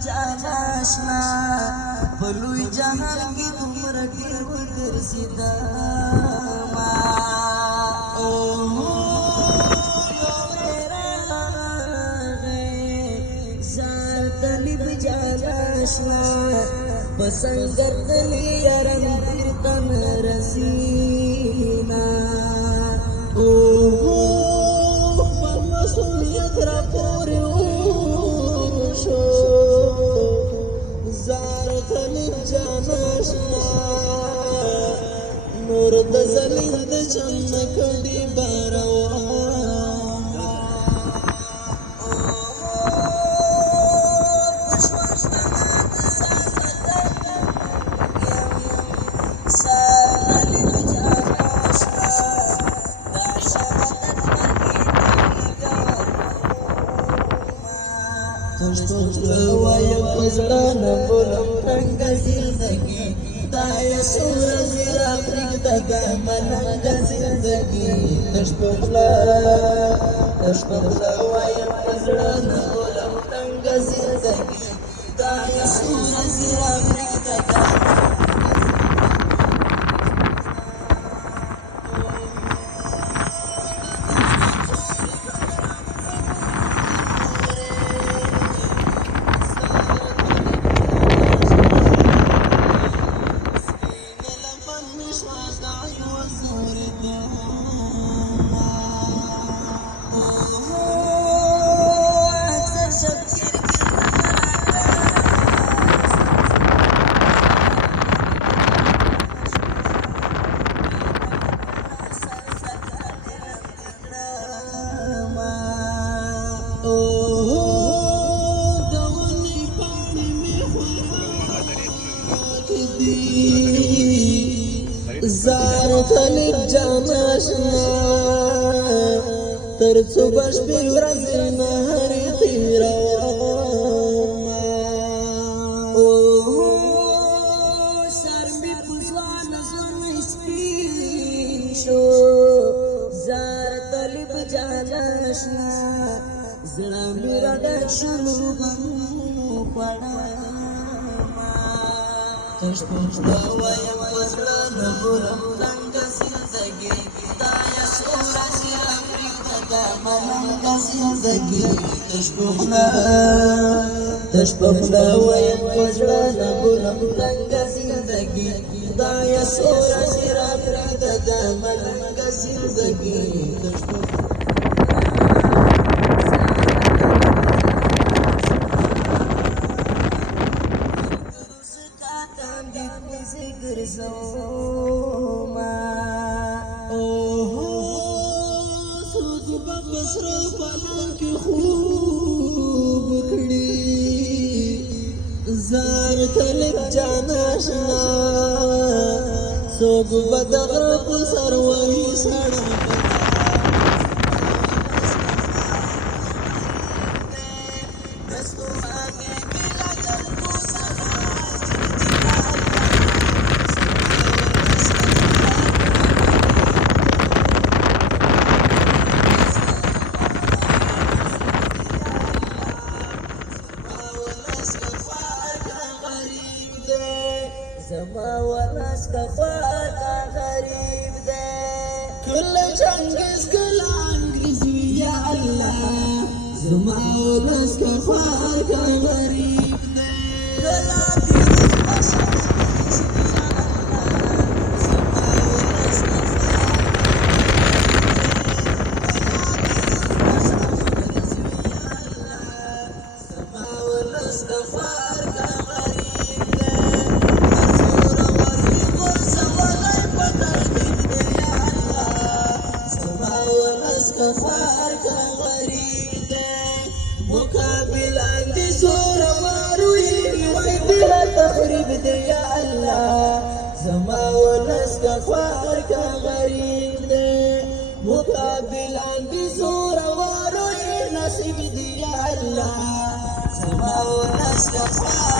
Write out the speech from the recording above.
بجانا آشنا پلوی جهان کی دومره ډېر وګرځېدما بسنگر دلی یارم تیرتن رسینا مسئولیت را پوری شو زار طالب جاناشنا نور د زلین د چند کډی باروا وایم پزړه نه بولم څنګه زندگی دا یې سور زیرا پرېږده د ملنګ زندگی تشپخله وایم پزړه نه بولم څنګه زندگی دا یې سور زیرا پرېږده د زار طالب جاناشنا تر څو بشپې ورځې نهارې تېرومه سر مې په ځوانه زړه سپین شو زار طالب جاناشنا زړه مې راډک شو غمو خوړمه تشپخله وایم پزړه نه بولم څنګه زندګي دا یې سور زیرا پرېږده د ملنګ زندګي تشپخله وایم پزړه نه بولم څنګه زندګي دا یې سور زیرا پرېږده د ملنګ زندګي بسره پالان کې خوب کړي زار طالب جاناشنا څوک به د غره په سر وهي سړی زما ولس کا خواتا غریب دے کل چنگیز کل انگریز یا اللہ زما ولس کا خواتا غریب دے کلا دیز باشا زما ولس کا خوار کا غریب دے مقابل اندی زور وارو نصیب دیا اللہ زما ولس کا خوار